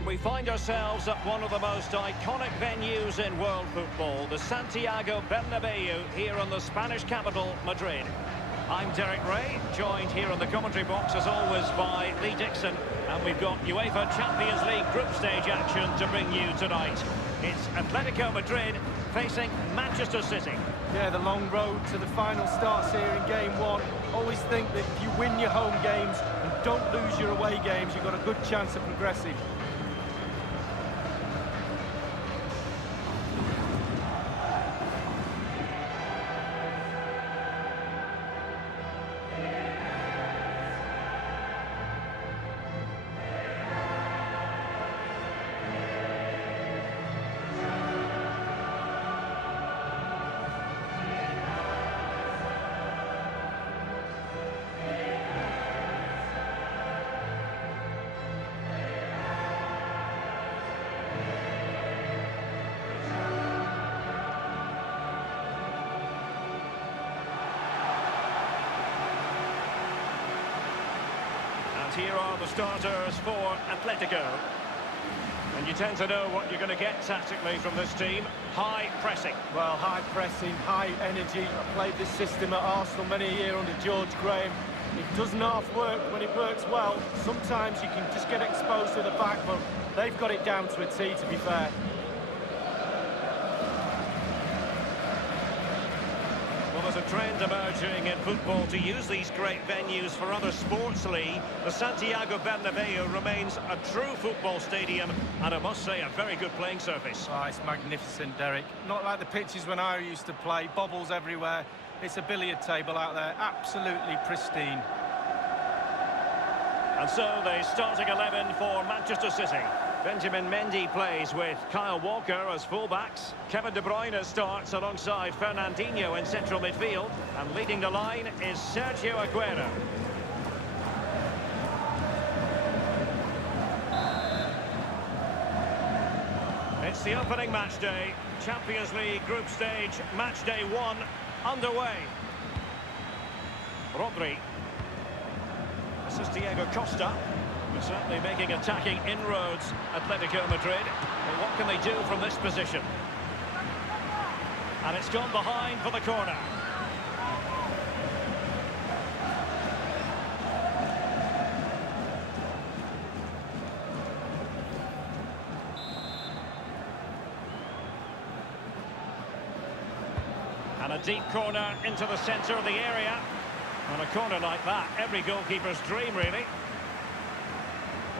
And we find ourselves at one of the most iconic venues in world football, the Santiago Bernabeu, here in the Spanish capital, Madrid. I'm Derek Ray, joined here on the commentary box as always by Lee Dixon, and we've got UEFA Champions League group stage action to bring you tonight. It's Atletico Madrid facing Manchester City. Yeah, the long road to the final starts here in game one. Always think that if you win your home games and don't lose your away games, you've got a good chance of progressing. Here are the starters for Atletico. And you tend to know what you're going to get tactically from this team. High pressing. Well, high pressing, high energy. I played this system at Arsenal many a year under George Graham. It doesn't half work when it works well. Sometimes you can just get exposed to the back, but they've got it down to a T, to be fair. Well, there's a trend emerging in football to use these great venues for other sports, Lee. The Santiago Bernabeu remains a true football stadium, and I must say, a very good playing surface. Oh, it's magnificent, Derek. Not like the pitches when I used to play, bobbles everywhere. It's a billiard table out there, absolutely pristine. And so the starting 11 for Manchester City. Benjamin Mendy plays with Kyle Walker as fullbacks. Kevin De Bruyne starts alongside Fernandinho in central midfield. And leading the line is Sergio Aguero. It's the opening match day. Champions League group stage, match day 1 underway. Rodri. This is Diego Costa. We're certainly making attacking inroads, Atletico Madrid. But what can they do from this position? And it's gone behind for the corner. And a deep corner into the centre of the area. On a corner like that, every goalkeeper's dream, really.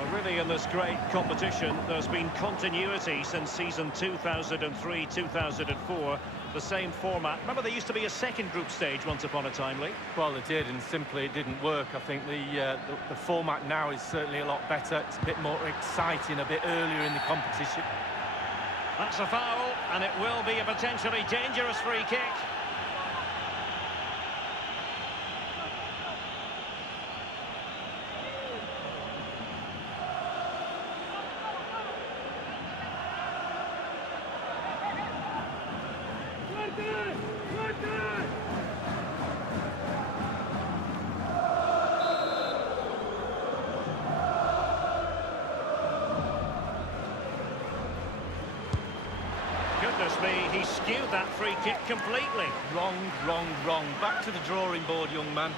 Well, really, in this great competition, there's been continuity since season 2003-2004. The same format. Remember, there used to be a second group stage once upon a time, Lee? Well, it did, and simply it didn't work. I think the format now is certainly a lot better. It's a bit more exciting, a bit earlier in the competition. That's a foul, and it will be a potentially dangerous free kick. Goodness me, he skewed that free kick completely. Wrong, wrong, wrong. Back to the drawing board, young man.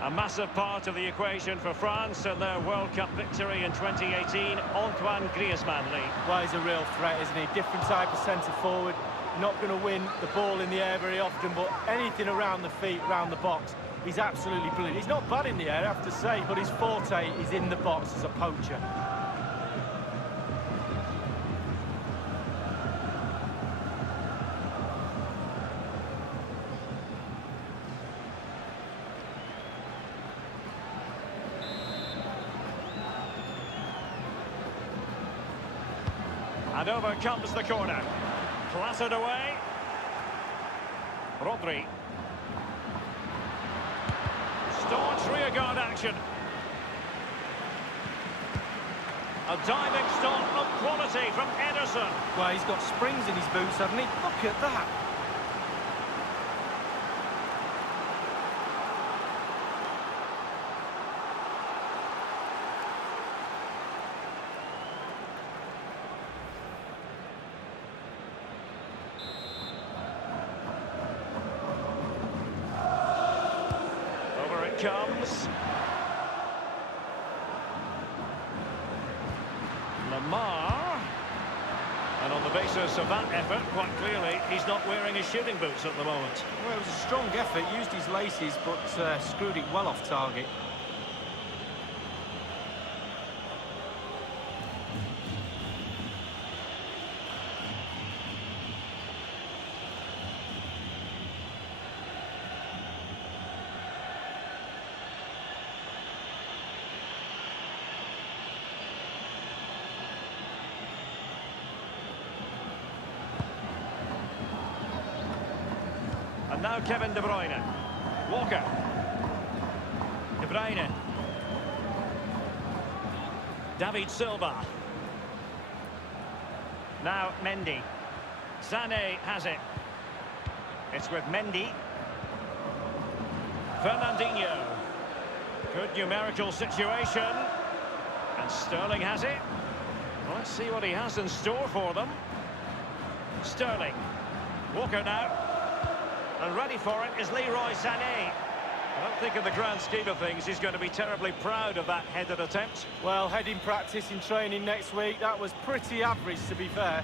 A massive part of the equation for France and their World Cup victory in 2018, Antoine Griezmann, Lee. Well, he's a real threat, isn't he? Different type of centre-forward. Not going to win the ball in the air very often, but anything around the feet, around the box, he's absolutely brilliant. He's not bad in the air, I have to say, but his forte is in the box as a poacher. And over comes the corner. Clattered away. Rodri. Staunch rearguard action. A diving stop of quality from Ederson. Well, he's got springs in his boots, hasn't he? Look at that. Over it comes. Lamar. And on the basis of that effort, quite clearly, he's not wearing his shooting boots at the moment. Well, it was a strong effort, used his laces, but screwed it well off target. And now Kevin De Bruyne. Walker. De Bruyne. David Silva. Now Mendy. Sané has it. It's with Mendy. Fernandinho. Good numerical situation. And Sterling has it. Well, let's see what he has in store for them. Sterling. Walker now. And ready for it is Leroy Sané. I don't think in the grand scheme of things he's going to be terribly proud of that headed attempt. Well, heading practice in training next week, that was pretty average, to be fair.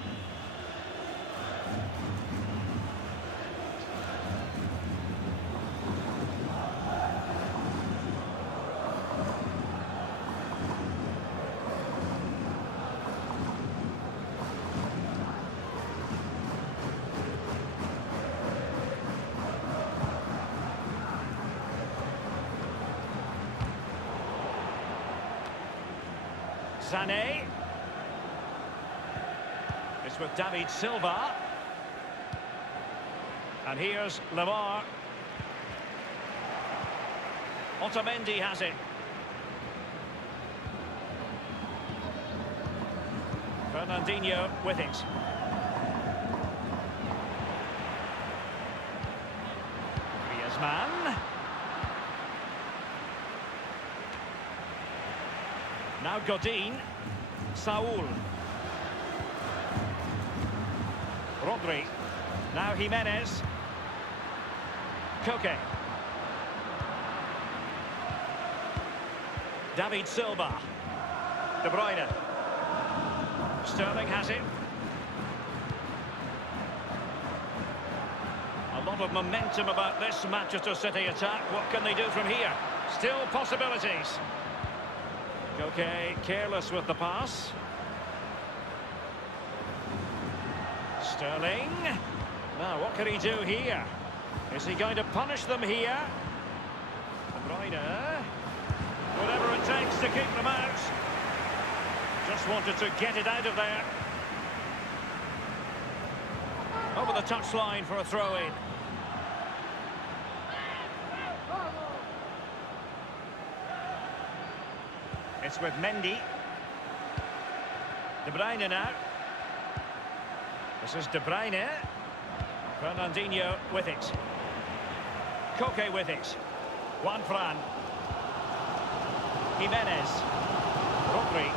Sané. It's with David Silva. And here's Lamar. Otamendi has it. Fernandinho with it. Griezmann. Now Godin. Saul. Rodri. Now Jimenez. Koke. David Silva. De Bruyne. Sterling has it. A lot of momentum about this Manchester City attack. What can they do from here? Still possibilities. Koke careless with the pass. Sterling. Now, what can he do here? Is he going to punish them here? De Bruyne. Whatever it takes to keep them out. Just wanted to get it out of there. Over the touchline for a throw-in. It's with Mendy. De Bruyne now. This is De Bruyne. Fernandinho with it. Koke with it. Juan Fran. Jimenez. Rodri.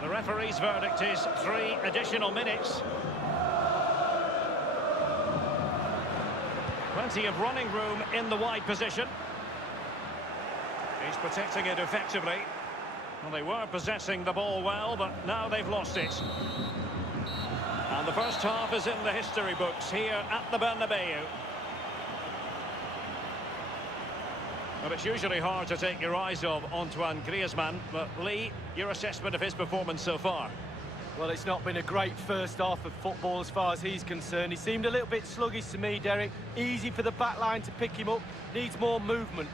The referee's verdict is 3 additional minutes. Plenty of running room in the wide position. He's protecting it effectively. Well, they were possessing the ball well, but now they've lost it. And the first half is in the history books here at the Bernabeu. Well, it's usually hard to take your eyes off Antoine Griezmann, but Lee, your assessment of his performance so far? Well, it's not been a great first half of football as far as he's concerned. He seemed a little bit sluggish to me, Derek. Easy for the back line to pick him up. Needs more movement.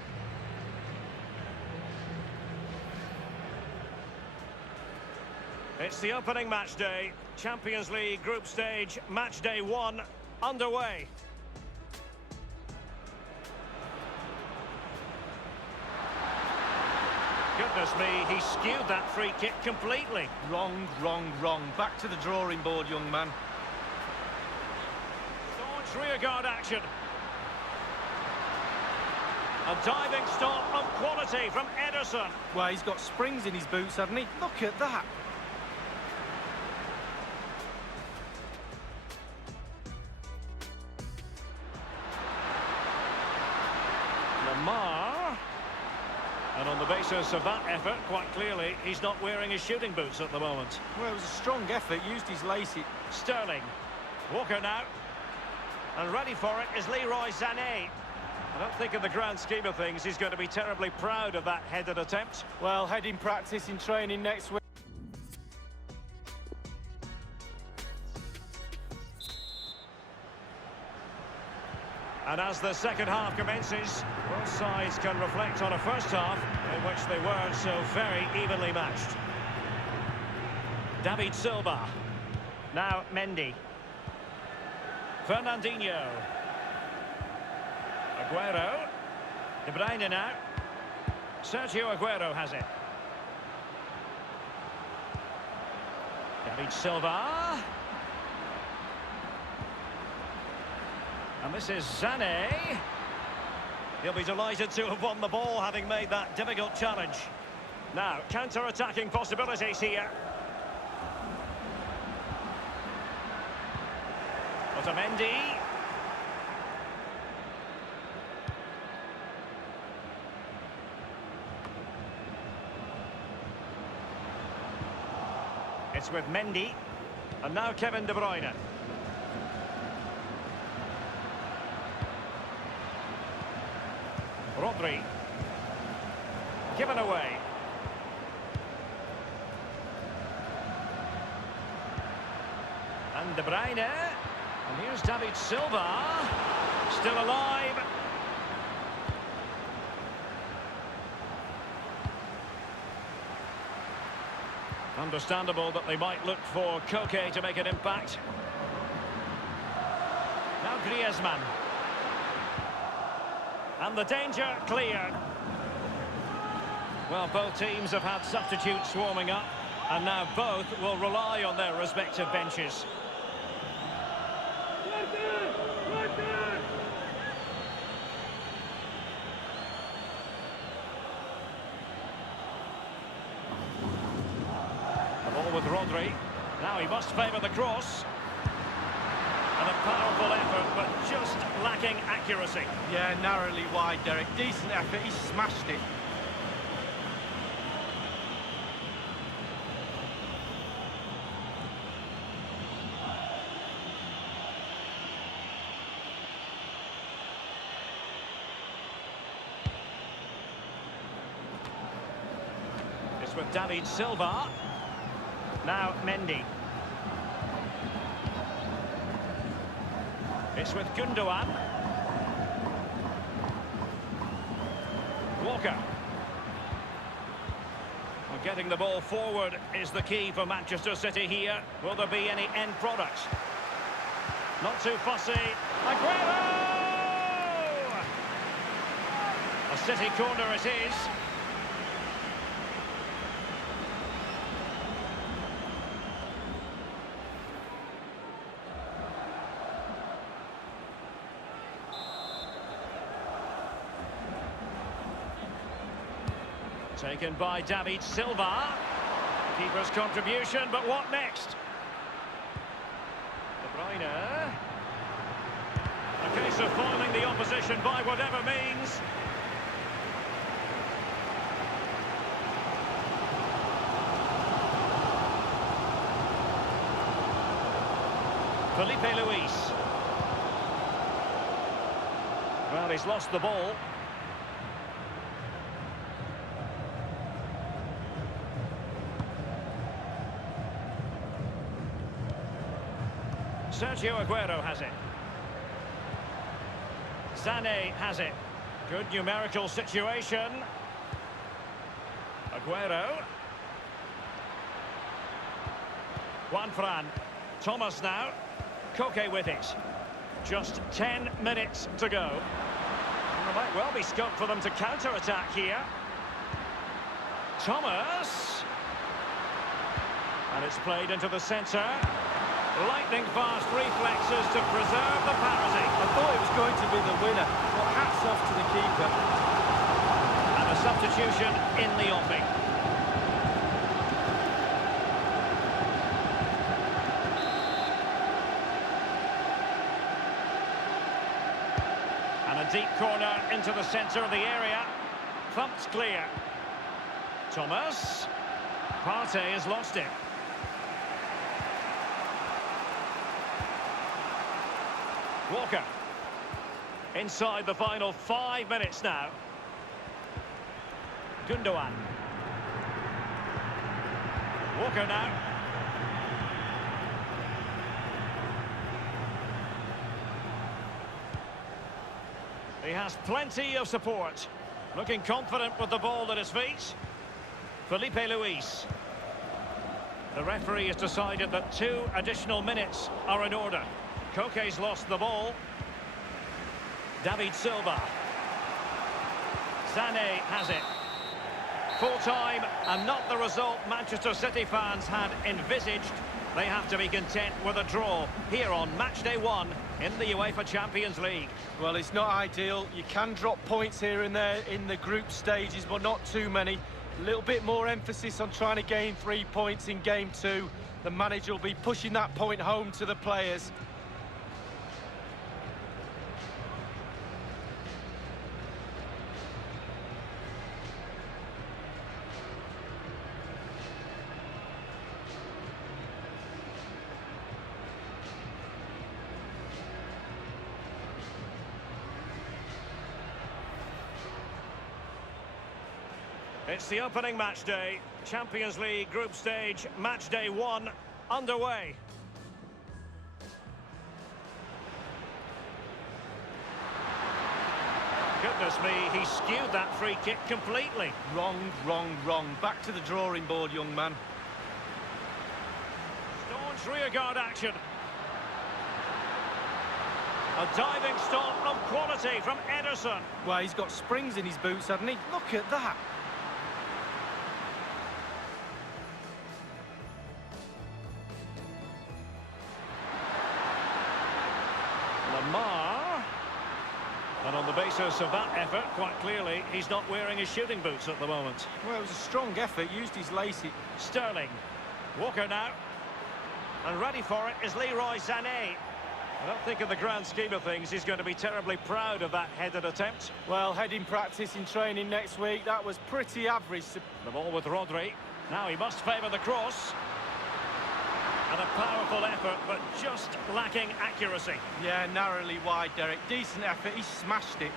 It's the opening match day. Champions League group stage, match day 1, underway. Goodness me, he skewed that free kick completely. Wrong, wrong, wrong. Back to the drawing board, young man. Staunch rearguard action. A diving stop of quality from Ederson. Well, he's got springs in his boots, hasn't he? Look at that. Lamar. And on the basis of that effort, quite clearly, he's not wearing his shooting boots at the moment. Well, it was a strong effort, used his lacy. Sterling. Walker now. And ready for it is Leroy Sané. I don't think in the grand scheme of things he's going to be terribly proud of that headed attempt. Well, heading practice in training next week. And as the second half commences, both sides can reflect on a first half in which they weren't so very evenly matched. David Silva. Now Mendy. Fernandinho. Aguero. De Bruyne now. Sergio Aguero has it. David Silva. And this is Sané. He'll be delighted to have won the ball, having made that difficult challenge. Now, counter-attacking possibilities here. Otamendi. It's with Mendy. And now Kevin De Bruyne. Rodri. Given away. And De Bruyne. And here's David Silva. Still alive. Understandable that they might look for Koke to make an impact. Now Griezmann. And the danger cleared. Well, both teams have had substitutes swarming up, and now both will rely on their respective benches. The ball with Rodri. Now he must favour the cross. And a powerful effort, but just lacking accuracy. Yeah, narrowly wide, Derek. Decent effort, he smashed it. It's with David Silva. Now Mendy. It's with Gundogan. Walker. Well, getting the ball forward is the key for Manchester City here. Will there be any end product? Not too fussy. Aguero! A City corner it is. Taken by David Silva. Keeper's contribution, but what next? De Bruyne. A case of foiling the opposition by whatever means. Felipe Luis. Well, he's lost the ball. Sergio Aguero has it. Sané has it. Good numerical situation. Aguero. Juanfran. Thomas now. Koke with it. Just 10 minutes to go. And there might well be scope for them to counter-attack here. Thomas. And it's played into the centre. Lightning fast reflexes to preserve the parity. I thought it was going to be the winner, but hats off to the keeper. And a substitution in the offing. And a deep corner into the centre of the area. Thumped clear. Thomas. Partey has lost it. Walker. Inside the final 5 minutes now. Gundogan. Walker now. He has plenty of support. Looking confident with the ball at his feet. Felipe Luis. The referee has decided that 2 additional minutes are in order. Koke's lost the ball. David Silva. Sané has it. Full time and not the result Manchester City fans had envisaged. They have to be content with a draw here on match day 1 in the UEFA Champions League. Well, it's not ideal. You can drop points here and there in the group stages, but not too many. A little bit more emphasis on trying to gain 3 points in game 2. The manager will be pushing that point home to the players. It's the opening match day. Champions League group stage, match day 1 underway. Goodness me, he skewed that free kick completely. Wrong, wrong, wrong. Back to the drawing board, young man. Staunch rearguard action. A diving stop of quality from Ederson. Well, he's got springs in his boots, hasn't he? Look at that. Lamar. And on the basis of that effort, quite clearly, he's not wearing his shooting boots at the moment. Well, it was a strong effort, used his lacy. Sterling. Walker now. And ready for it is Leroy Sané. I don't think in the grand scheme of things he's going to be terribly proud of that headed attempt. Well, heading practice in training next week, that was pretty average. The ball with Rodri. Now he must favour the cross. And a powerful effort, but just lacking accuracy. Yeah, narrowly wide, Derek. Decent effort, he smashed it.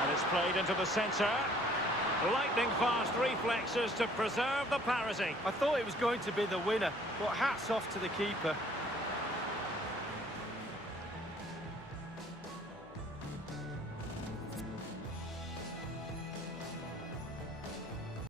And it's played into the centre. Lightning fast reflexes to preserve the parity. I thought it was going to be the winner, but hats off to the keeper.